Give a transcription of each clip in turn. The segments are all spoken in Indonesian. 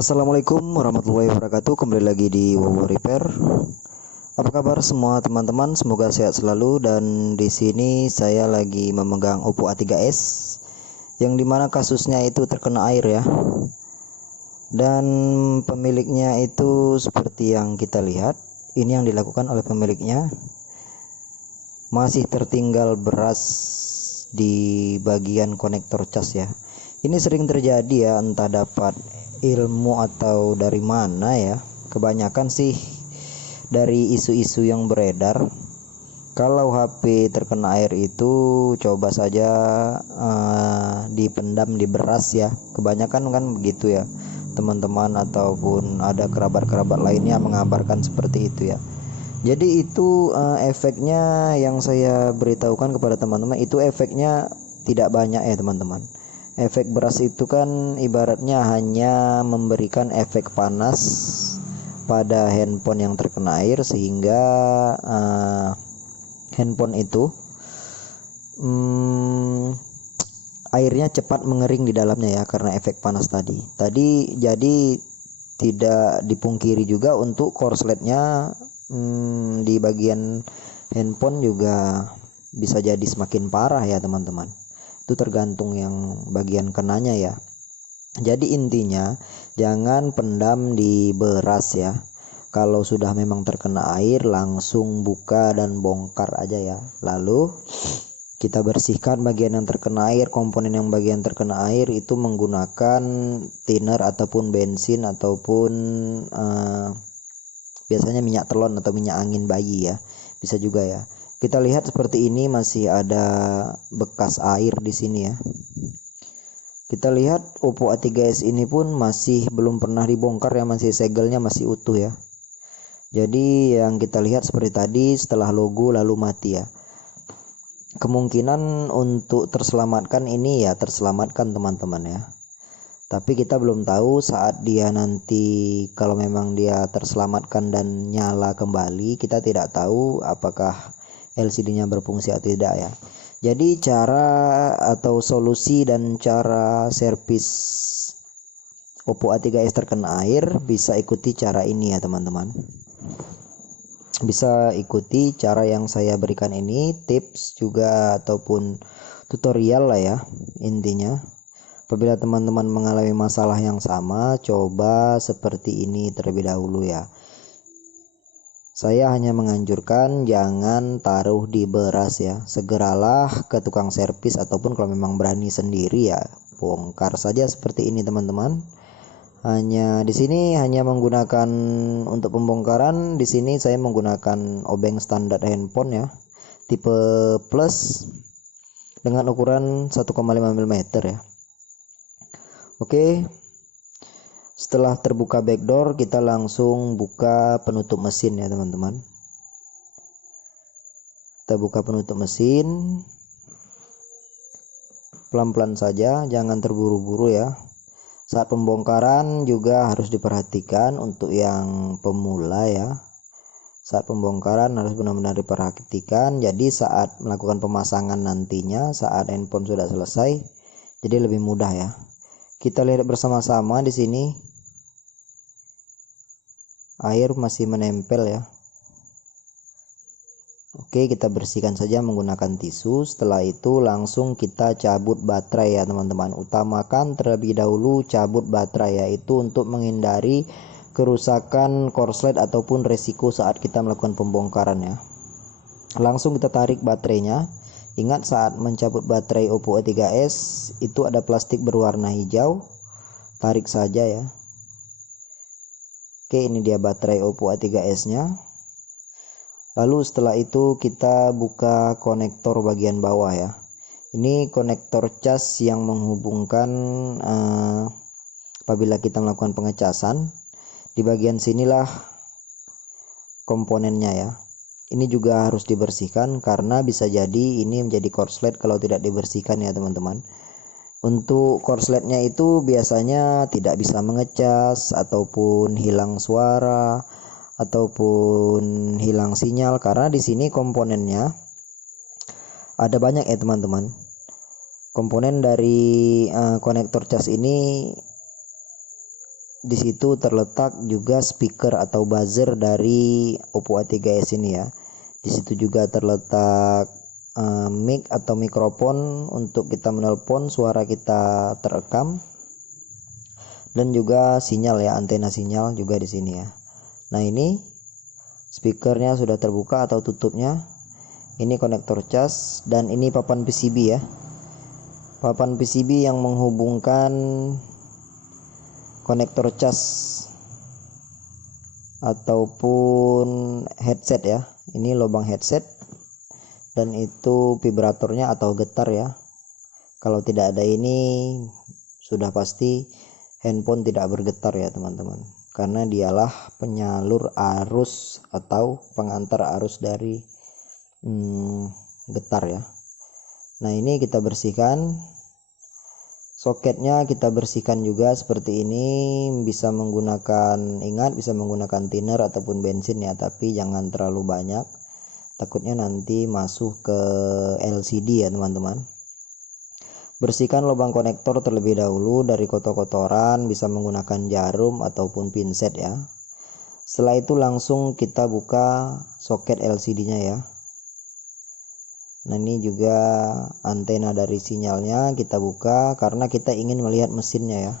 Assalamualaikum warahmatullahi wabarakatuh. Kembali lagi di Wowo Repair. Apa kabar semua teman-teman? Semoga sehat selalu. Dan di sini saya lagi memegang Oppo A3s, yang dimana kasusnya itu terkena air ya. Dan pemiliknya itu seperti yang kita lihat. Ini yang dilakukan oleh pemiliknya. Masih tertinggal beras di bagian konektor cas ya. Ini sering terjadi ya, entah dapat ilmu atau dari mana ya. Kebanyakan sih dari isu-isu yang beredar. Kalau HP terkena air itu coba saja dipendam di beras ya. Kebanyakan kan begitu ya, teman-teman ataupun ada kerabat-kerabat lainnya mengabarkan seperti itu ya. Jadi itu efeknya yang saya beritahukan kepada teman-teman, itu efeknya tidak banyak ya teman-teman. Efek beras itu kan ibaratnya hanya memberikan efek panas pada handphone yang terkena air, sehingga handphone itu airnya cepat mengering di dalamnya ya, karena efek panas tadi. Jadi tidak dipungkiri juga untuk korsletnya di bagian handphone juga bisa jadi semakin parah ya teman-teman. Itu tergantung yang bagian kenanya ya. Jadi intinya jangan pendam di beras ya. Kalau sudah memang terkena air langsung buka dan bongkar aja ya. Lalu kita bersihkan bagian yang terkena air, komponen yang bagian terkena air itu menggunakan thinner ataupun bensin ataupun biasanya minyak telon atau minyak angin bayi ya, bisa juga ya. Kita lihat seperti ini masih ada bekas air di sini ya. Kita lihat Oppo A3s ini pun masih belum pernah dibongkar ya, masih segelnya masih utuh ya. Jadi yang kita lihat seperti tadi, setelah logo lalu mati ya. Kemungkinan untuk terselamatkan ini ya terselamatkan teman-teman ya. Tapi kita belum tahu saat dia nanti, kalau memang dia terselamatkan dan nyala kembali, kita tidak tahu apakah LCD-nya berfungsi atau tidak ya. Jadi cara atau solusi dan cara servis Oppo A3s terkena air bisa ikuti cara ini ya teman-teman. Bisa ikuti cara yang saya berikan ini, tips juga ataupun tutorial lah ya intinya. Apabila teman-teman mengalami masalah yang sama, coba seperti ini terlebih dahulu ya. Saya hanya menganjurkan jangan taruh di beras ya. Segeralah ke tukang servis ataupun kalau memang berani sendiri ya, bongkar saja seperti ini teman-teman. Hanya di sini hanya menggunakan untuk pembongkaran, di sini saya menggunakan obeng standar handphone ya, tipe plus dengan ukuran 1,5 mm ya. Oke, setelah terbuka backdoor kita langsung buka penutup mesin ya teman-teman. Kita buka penutup mesin pelan-pelan saja, jangan terburu-buru ya. Saat pembongkaran juga harus diperhatikan untuk yang pemula ya. Saat pembongkaran harus benar-benar diperhatikan. Jadi saat melakukan pemasangan nantinya, saat handphone sudah selesai, jadi lebih mudah ya. Kita lihat bersama-sama di sini air masih menempel ya. Oke, kita bersihkan saja menggunakan tisu. Setelah itu langsung kita cabut baterai ya teman-teman. Utamakan terlebih dahulu cabut baterai, yaitu untuk menghindari kerusakan korslet ataupun resiko saat kita melakukan pembongkaran ya. Langsung kita tarik baterainya. Ingat saat mencabut baterai Oppo A3s itu ada plastik berwarna hijau. Tarik saja ya. Oke, ini dia baterai Oppo A3s nya. Lalu setelah itu kita buka konektor bagian bawah ya. Ini konektor cas yang menghubungkan apabila kita melakukan pengecasan. Di bagian sinilah komponennya ya. Ini juga harus dibersihkan karena bisa jadi ini menjadi korslet kalau tidak dibersihkan ya teman-teman. Untuk korsletnya itu biasanya tidak bisa mengecas ataupun hilang suara ataupun hilang sinyal, karena di sini komponennya ada banyak ya teman-teman. Komponen dari konektor cas ini di situ terletak juga speaker atau buzzer dari Oppo A3s ini ya. Di situ juga terletak mic atau mikrofon untuk kita menelpon, suara kita terekam, dan juga sinyal ya, antena sinyal juga di sini ya. Nah, ini speakernya sudah terbuka atau tutupnya. Ini konektor cas dan ini papan PCB ya. Papan PCB yang menghubungkan konektor cas ataupun headset ya. Ini lubang headset dan itu vibratornya atau getar ya. Kalau tidak ada ini sudah pasti handphone tidak bergetar ya teman-teman, karena dialah penyalur arus atau pengantar arus dari getar ya. Nah, ini kita bersihkan soketnya, kita bersihkan juga seperti ini. Bisa menggunakan, ingat, bisa menggunakan thinner ataupun bensin ya, tapi jangan terlalu banyak, takutnya nanti masuk ke LCD ya teman-teman. Bersihkan lubang konektor terlebih dahulu dari kotor-kotoran, bisa menggunakan jarum ataupun pinset ya. Setelah itu langsung kita buka soket LCD-nya ya. Nah, ini juga antena dari sinyalnya kita buka karena kita ingin melihat mesinnya ya.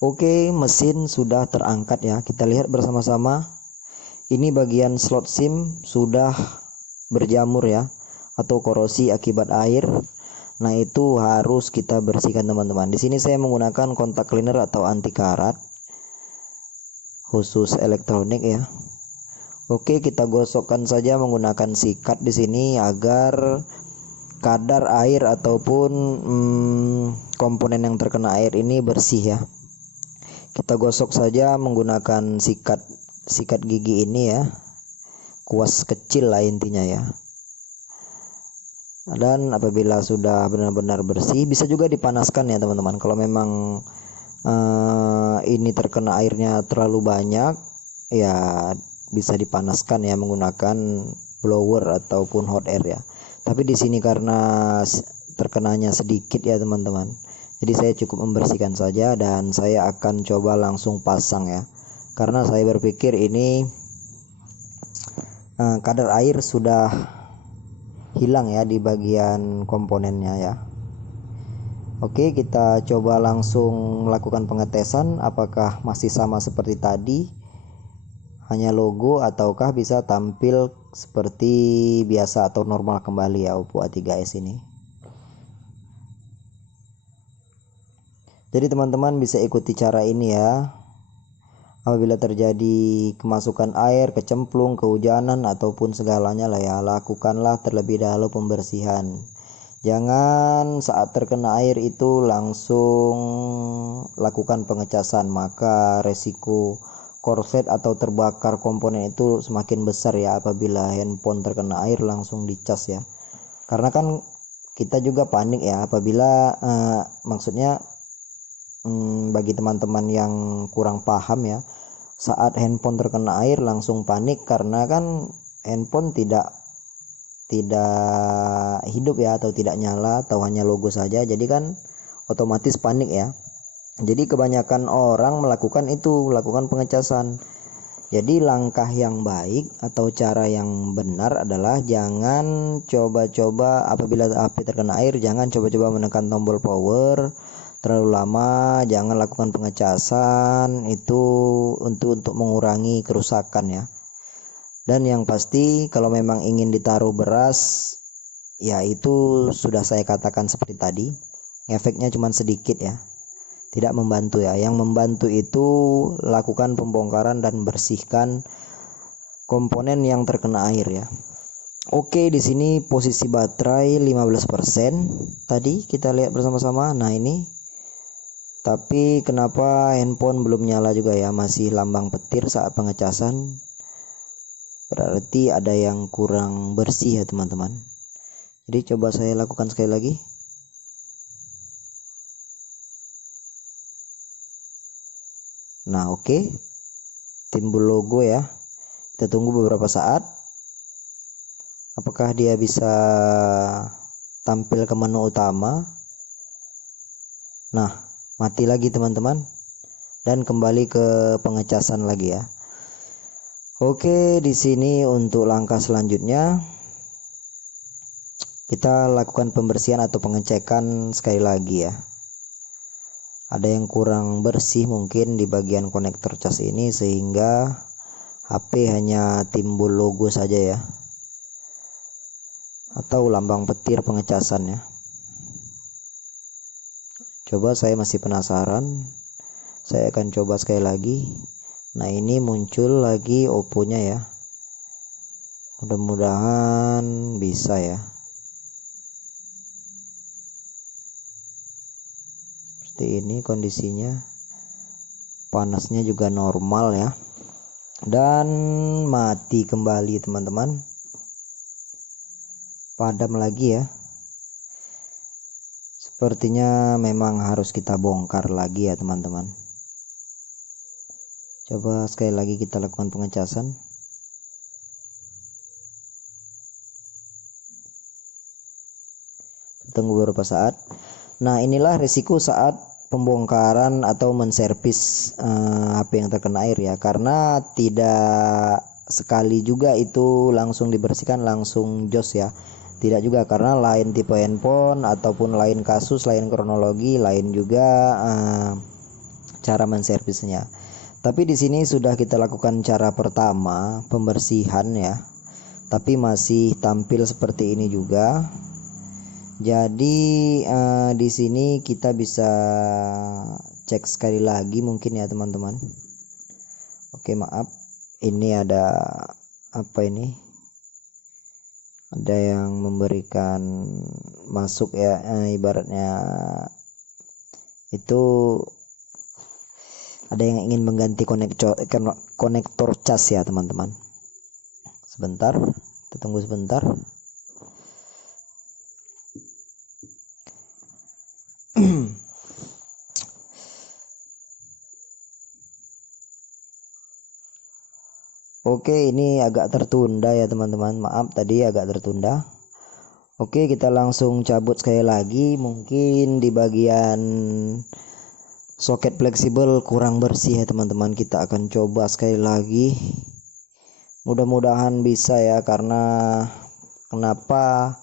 Oke, mesin sudah terangkat ya. Kita lihat bersama-sama. Ini bagian slot SIM sudah berjamur ya, atau korosi akibat air. Nah, itu harus kita bersihkan teman-teman. Di sini saya menggunakan kontak cleaner atau anti karat khusus elektronik ya. Oke, kita gosokkan saja menggunakan sikat di sini agar kadar air ataupun komponen yang terkena air ini bersih ya. Kita gosok saja menggunakan sikat gigi ini ya. Kuas kecil lah intinya ya. Dan apabila sudah benar-benar bersih, bisa juga dipanaskan ya teman-teman. Kalau memang ini terkena airnya terlalu banyak ya, bisa dipanaskan ya menggunakan blower ataupun hot air ya. Tapi di sini karena terkenanya sedikit ya teman-teman, jadi saya cukup membersihkan saja dan saya akan coba langsung pasang ya, karena saya berpikir ini kadar air sudah hilang ya di bagian komponennya ya. Oke, kita coba langsung melakukan pengetesan apakah masih sama seperti tadi, hanya logo, ataukah bisa tampil seperti biasa atau normal kembali ya Oppo A3s ini. Jadi teman-teman bisa ikuti cara ini ya. Apabila terjadi kemasukan air, kecemplung, kehujanan ataupun segalanya lah ya, lakukanlah terlebih dahulu pembersihan. Jangan saat terkena air itu langsung lakukan pengecasan, maka resiko korslet atau terbakar komponen itu semakin besar ya apabila handphone terkena air langsung dicas ya. Karena kan kita juga panik ya apabila maksudnya bagi teman-teman yang kurang paham ya, saat handphone terkena air langsung panik karena kan handphone tidak hidup ya, atau tidak nyala, atau hanya logo saja, jadi kan otomatis panik ya. Jadi kebanyakan orang melakukan pengecasan. Jadi langkah yang baik atau cara yang benar adalah jangan coba-coba apabila HP terkena air, jangan coba-coba menekan tombol power terlalu lama, jangan lakukan pengecasan, itu untuk mengurangi kerusakan ya. Dan yang pasti kalau memang ingin ditaruh beras ya, itu sudah saya katakan seperti tadi, efeknya cuma sedikit ya, tidak membantu ya. Yang membantu itu lakukan pembongkaran dan bersihkan komponen yang terkena air ya. Oke, di sini posisi baterai 15% tadi kita lihat bersama-sama. Nah, ini tapi kenapa handphone belum nyala juga ya, masih lambang petir saat pengecasan, berarti ada yang kurang bersih ya teman-teman. Jadi coba saya lakukan sekali lagi. Nah, oke, timbul logo ya. Kita tunggu beberapa saat apakah dia bisa tampil ke menu utama. Nah, mati lagi teman-teman. dan kembali ke pengecasan lagi ya. Oke, di sini untuk langkah selanjutnya kita lakukan pembersihan atau pengecekan sekali lagi ya. Ada yang kurang bersih mungkin di bagian konektor cas ini sehingga HP hanya timbul logo saja ya, atau lambang petir pengecasannya. Coba, saya masih penasaran, saya akan coba sekali lagi. Nah, ini muncul lagi Oppo-nya ya. Mudah-mudahan bisa ya. Seperti ini kondisinya. Panasnya juga normal ya. Dan mati kembali teman-teman. Padam lagi ya. Sepertinya memang harus kita bongkar lagi ya teman-teman. Coba sekali lagi kita lakukan pengecasan. Tunggu beberapa saat. Nah, inilah risiko saat pembongkaran atau menservis HP yang terkena air ya, karena tidak sekali juga itu langsung dibersihkan langsung jos ya. Tidak juga, karena lain tipe handphone ataupun lain kasus, lain kronologi, lain juga cara menservisnya. Tapi di sini sudah kita lakukan cara pertama pembersihan ya, tapi masih tampil seperti ini juga. Jadi di sini kita bisa cek sekali lagi mungkin ya teman-teman. Oke, maaf, ini ada apa ini? Ada yang memberikan masuk ya, ibaratnya itu ada yang ingin mengganti konektor cas ya teman-teman. Sebentar, kita tunggu sebentar. Oke, ini agak tertunda ya teman-teman, maaf tadi agak tertunda. Oke, kita langsung cabut sekali lagi. Mungkin di bagian soket fleksibel kurang bersih ya teman-teman. Kita akan coba sekali lagi, mudah-mudahan bisa ya. Karena kenapa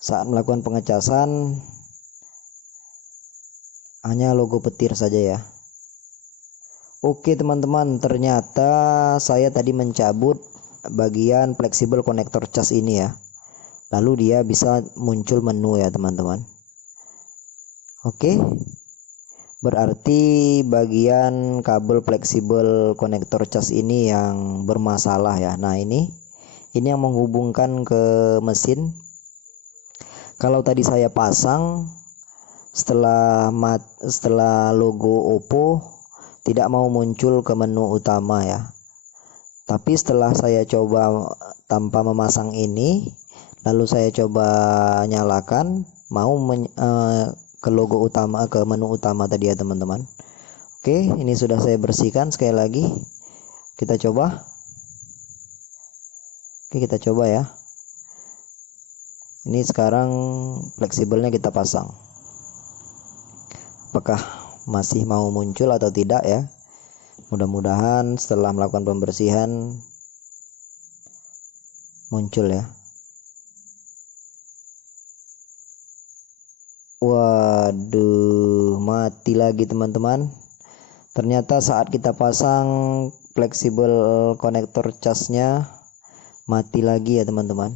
saat melakukan pengecasan hanya logo petir saja ya. Oke teman-teman, ternyata saya tadi mencabut bagian fleksibel konektor cas ini ya, lalu dia bisa muncul menu ya teman-teman. Oke, berarti bagian kabel fleksibel konektor cas ini yang bermasalah ya. Nah, ini yang menghubungkan ke mesin. Kalau tadi saya pasang setelah logo Oppo tidak mau muncul ke menu utama ya. Tapi setelah saya coba tanpa memasang ini, lalu saya coba nyalakan, mau ke logo utama, ke menu utama tadi ya teman-teman. Oke, ini sudah saya bersihkan sekali lagi. Kita coba. Oke, kita coba ya. Ini sekarang fleksibelnya kita pasang. Apakah masih mau muncul atau tidak ya? Mudah-mudahan setelah melakukan pembersihan muncul ya. Waduh, mati lagi teman-teman. Ternyata saat kita pasang fleksibel konektor casnya mati lagi ya teman-teman.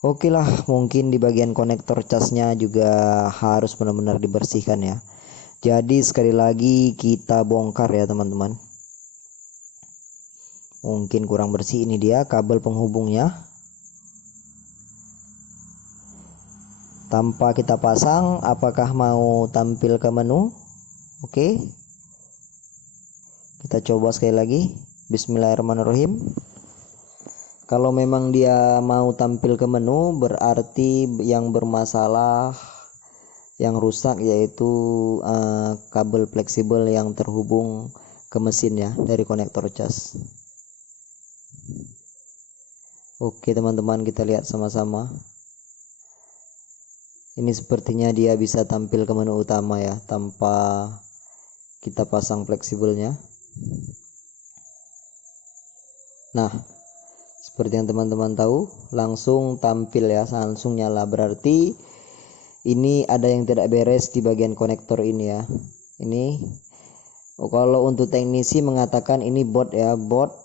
Oke lah, mungkin di bagian konektor casnya juga harus benar-benar dibersihkan ya. Jadi sekali lagi kita bongkar ya teman-teman. Mungkin kurang bersih, ini dia kabel penghubungnya. Tanpa kita pasang, apakah mau tampil ke menu? Oke. Kita coba sekali lagi. Bismillahirrahmanirrahim. Kalau memang dia mau tampil ke menu, berarti yang bermasalah, yang rusak yaitu kabel fleksibel yang terhubung ke mesin ya, dari konektor cas. Oke teman-teman, kita lihat sama-sama. Ini sepertinya dia bisa tampil ke menu utama ya, tanpa kita pasang fleksibelnya. Nah, seperti yang teman-teman tahu, langsung tampil ya, langsung nyala. Berarti ini ada yang tidak beres di bagian konektor ini ya. Ini kalau untuk teknisi mengatakan ini board ya, board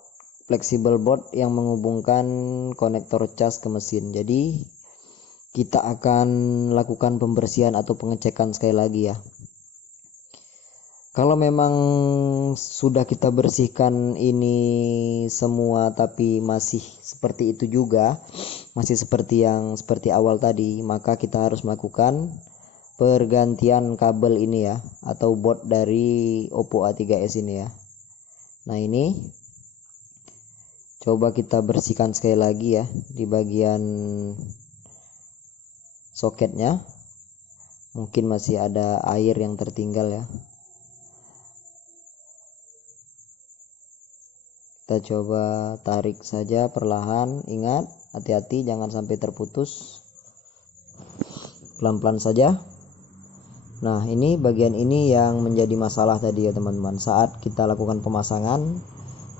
fleksibel board yang menghubungkan konektor cas ke mesin. Jadi kita akan lakukan pembersihan atau pengecekan sekali lagi ya. Kalau memang sudah kita bersihkan ini semua tapi masih seperti itu juga, masih seperti awal tadi, maka kita harus melakukan pergantian kabel ini ya, atau board dari Oppo A3s ini ya. Nah, ini coba kita bersihkan sekali lagi ya di bagian soketnya. Mungkin masih ada air yang tertinggal ya. Kita coba tarik saja perlahan. Ingat, hati-hati jangan sampai terputus. Pelan-pelan saja. Nah, ini bagian ini yang menjadi masalah tadi ya teman-teman. Saat kita lakukan pemasangan,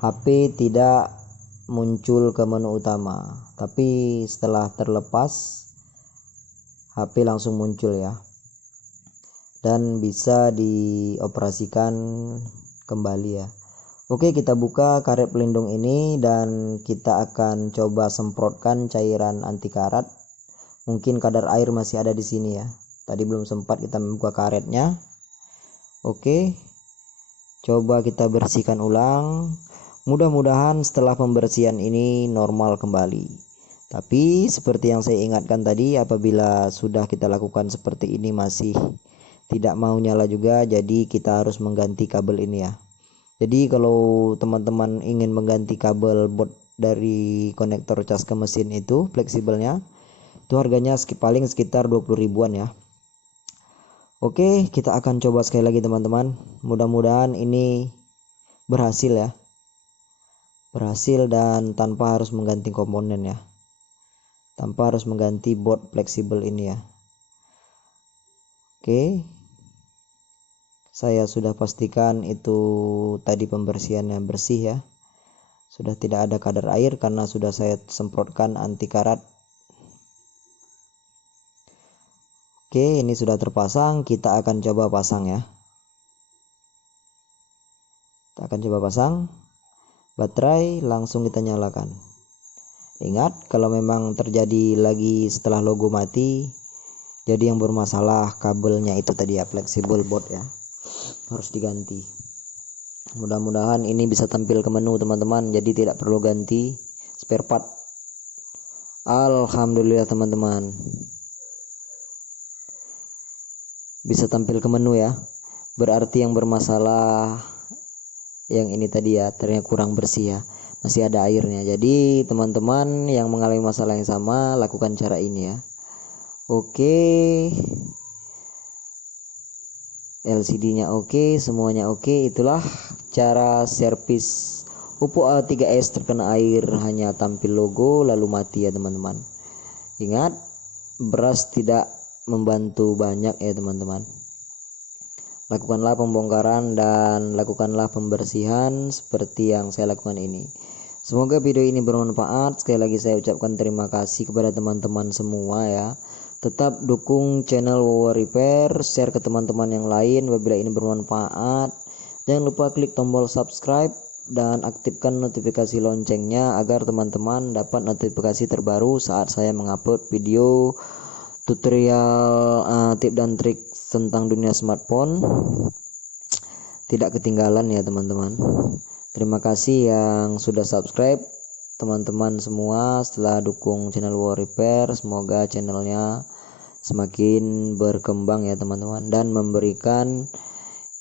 HP tidak muncul ke menu utama, tapi setelah terlepas HP langsung muncul ya, dan bisa dioperasikan kembali ya. Oke, kita buka karet pelindung ini dan kita akan coba semprotkan cairan anti karat. Mungkin kadar air masih ada di sini ya. Tadi belum sempat kita membuka karetnya. Oke, coba kita bersihkan ulang. Mudah-mudahan setelah pembersihan ini normal kembali. Tapi seperti yang saya ingatkan tadi, apabila sudah kita lakukan seperti ini masih tidak mau nyala juga, jadi kita harus mengganti kabel ini ya. Jadi kalau teman-teman ingin mengganti kabel board dari konektor cas ke mesin itu fleksibelnya, itu harganya paling sekitar 20 ribuan ya. Oke, kita akan coba sekali lagi teman-teman. Mudah-mudahan ini berhasil ya. Berhasil dan tanpa harus mengganti komponen ya. Tanpa harus mengganti board fleksibel ini ya. Oke. Saya sudah pastikan itu tadi pembersihannya bersih ya. Sudah tidak ada kadar air karena sudah saya semprotkan anti karat. Oke, ini sudah terpasang. Kita akan coba pasang ya. Kita akan coba pasang. Baterai langsung kita nyalakan. Ingat, kalau memang terjadi lagi setelah logo mati, jadi yang bermasalah kabelnya itu tadi ya, fleksibel board ya, harus diganti. Mudah-mudahan ini bisa tampil ke menu teman-teman, jadi tidak perlu ganti spare part. Alhamdulillah teman-teman, bisa tampil ke menu ya. Berarti yang bermasalah yang ini tadi ya, ternyata kurang bersih ya, masih ada airnya. Jadi teman-teman yang mengalami masalah yang sama, lakukan cara ini ya. Oke, LCD-nya oke, semuanya oke. Itulah cara servis Oppo A3s terkena air, hanya tampil logo lalu mati ya teman-teman. Ingat, beras tidak membantu banyak ya teman-teman. Lakukanlah pembongkaran dan lakukanlah pembersihan seperti yang saya lakukan ini. Semoga video ini bermanfaat. Sekali lagi saya ucapkan terima kasih kepada teman-teman semua ya. Tetap dukung channel Wowo Repair, share ke teman-teman yang lain apabila ini bermanfaat. Jangan lupa klik tombol subscribe dan aktifkan notifikasi loncengnya agar teman-teman dapat notifikasi terbaru saat saya mengupload video tutorial tip dan trik tentang dunia smartphone. Tidak ketinggalan ya teman-teman. Terima kasih yang sudah subscribe teman-teman semua. Setelah dukung channel Wowo Repair, semoga channelnya semakin berkembang ya teman-teman, dan memberikan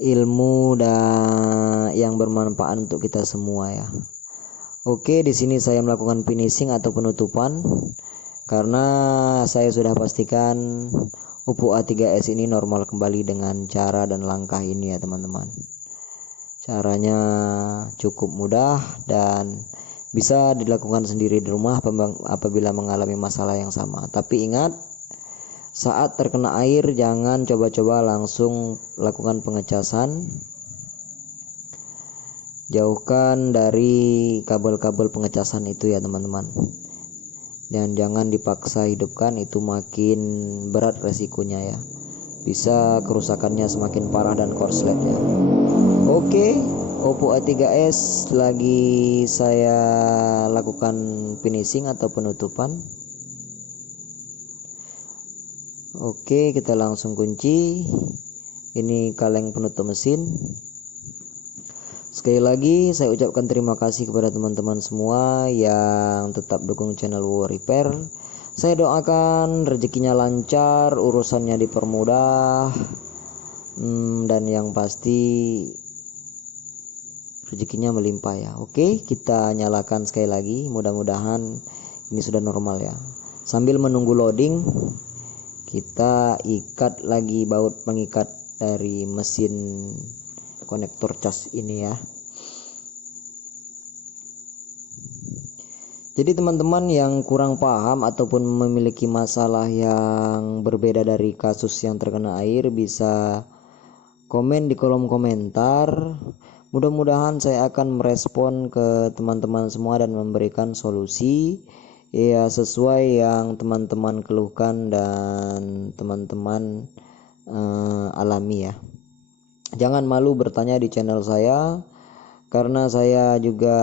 ilmu dan yang bermanfaat untuk kita semua ya. Oke, di sini saya melakukan finishing atau penutupan karena saya sudah pastikan Oppo A3s ini normal kembali dengan cara dan langkah ini ya teman-teman. Caranya cukup mudah dan bisa dilakukan sendiri di rumah apabila mengalami masalah yang sama. Tapi ingat, saat terkena air jangan coba-coba langsung lakukan pengecasan. Jauhkan dari kabel-kabel pengecasan itu ya teman-teman. Dan jangan dipaksa hidupkan, itu makin berat resikonya ya. Bisa kerusakannya semakin parah dan korslet ya. Oke, Oppo A3s lagi saya lakukan finishing atau penutupan. Oke, kita langsung kunci. Ini kaleng penutup mesin. Sekali lagi saya ucapkan terima kasih kepada teman-teman semua yang tetap dukung channel WOWO Repair. Saya doakan rezekinya lancar, urusannya dipermudah, dan yang pasti rezekinya melimpah ya. Oke, kita nyalakan sekali lagi, mudah-mudahan ini sudah normal ya. Sambil menunggu loading, kita ikat lagi baut pengikat dari mesin konektor cas ini ya. Jadi teman-teman yang kurang paham ataupun memiliki masalah yang berbeda dari kasus yang terkena air, bisa komen di kolom komentar. Mudah-mudahan saya akan merespon ke teman-teman semua dan memberikan solusi ya sesuai yang teman-teman keluhkan dan teman-teman alami ya. Jangan malu bertanya di channel saya, karena saya juga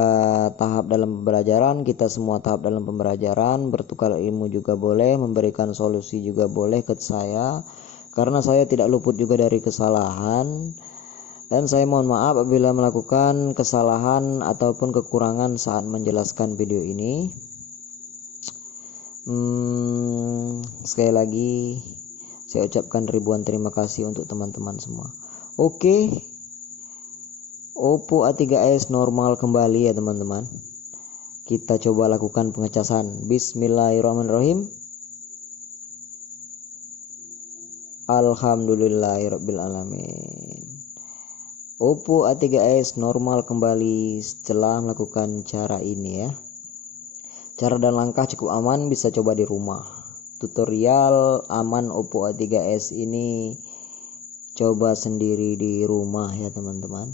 tahap dalam pembelajaran, kita semua tahap dalam pembelajaran, bertukar ilmu juga boleh, memberikan solusi juga boleh ke saya, karena saya tidak luput juga dari kesalahan. Dan saya mohon maaf apabila melakukan kesalahan ataupun kekurangan saat menjelaskan video ini. Sekali lagi saya ucapkan ribuan terima kasih untuk teman-teman semua. Oke, Oppo A3s normal kembali ya teman-teman. Kita coba lakukan pengecasan. Bismillahirrahmanirrahim. Alhamdulillahirabbil alamin. Oppo A3s normal kembali setelah melakukan cara ini ya. Cara dan langkah cukup aman, bisa coba di rumah. Tutorial aman Oppo A3s ini coba sendiri di rumah ya teman-teman.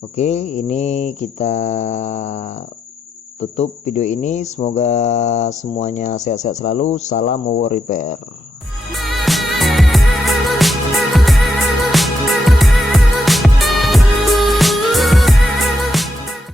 Oke, ini kita tutup video ini. Semoga semuanya sehat-sehat selalu. Salam WOWO Repair.